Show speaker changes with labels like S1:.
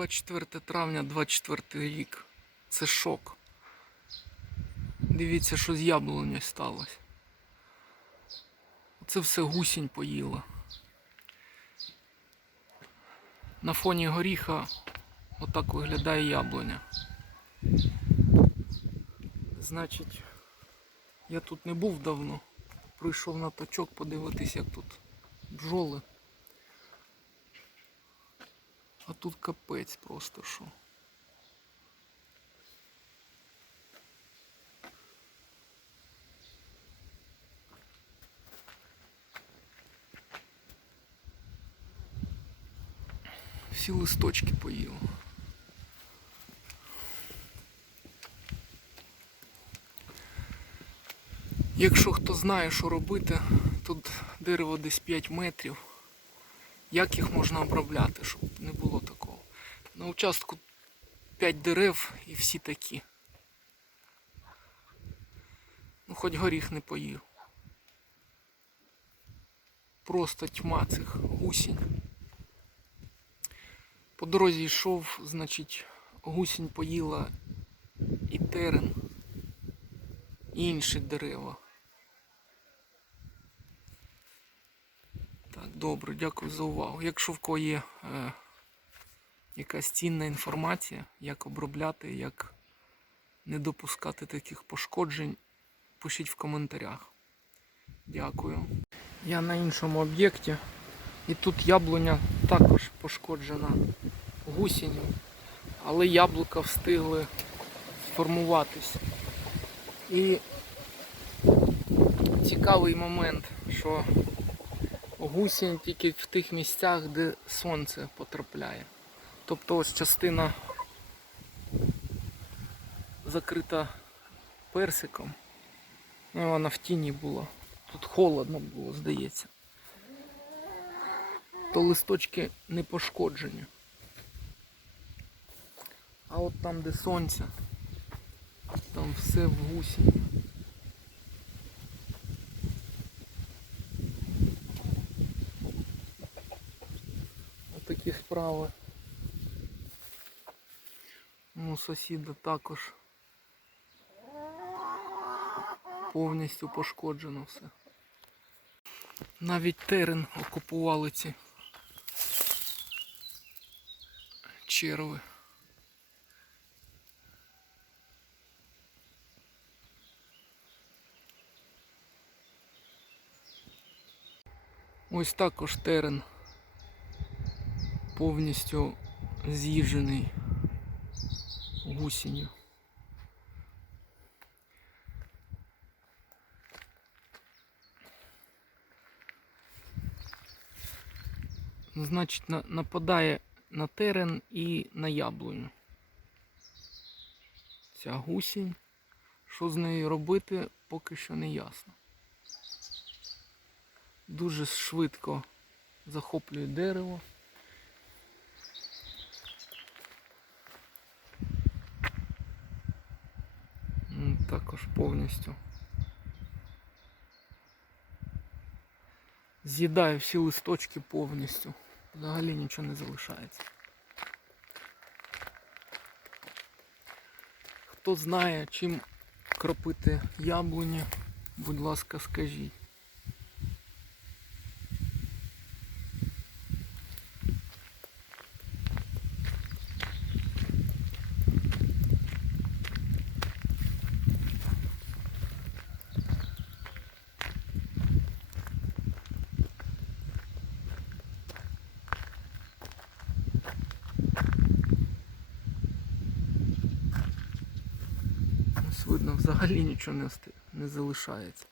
S1: 24 травня 24 рік. Це шок. Дивіться, що з яблунею сталося. Це все гусінь поїла. На фоні горіха отак виглядає яблуня. Значить, я тут не був давно. Прийшов на точок подивитись, як тут бджоли. А тут капець просто що. Всі листочки поїв. Якщо хто знає, що робити, тут дерево десь 5 метрів. Як їх можна обробляти, щоб не було такого? На участку 5 дерев і всі такі. Ну хоч горіх не поїв. Просто тьма цих гусінь. По дорозі йшов, значить, гусінь поїла і терен, і інші дерева. Добре, дякую за увагу. Якщо в кого є е, якась цінна інформація, як обробляти, як не допускати таких пошкоджень, пишіть в коментарях. Дякую. Я на іншому об'єкті. І тут яблуня також пошкоджена гусінню, але яблука встигли сформуватись. І цікавий момент, що гусінь тільки в тих місцях, де сонце потрапляє. Тобто ось частина закрита персиком. Ну, вона в тіні була. Тут холодно було, здається. То листочки не пошкоджені. А от там, де сонце, там все в гусіні. Отакі справи. Ну, сусіда також повністю пошкоджено все. Навіть терен окупували ці черви. Ось також терен повністю з'їжджений гусінню. Значить, нападає на терен і на яблуню. Ця гусінь. Що з нею робити, поки що не ясно. Дуже швидко захоплює дерево. Також повністю. З'їдає всі листочки повністю. Взагалі нічого не залишається. Хто знає, чим кропити яблуні, будь ласка, скажіть. Ось видно, взагалі нічого не, не залишається.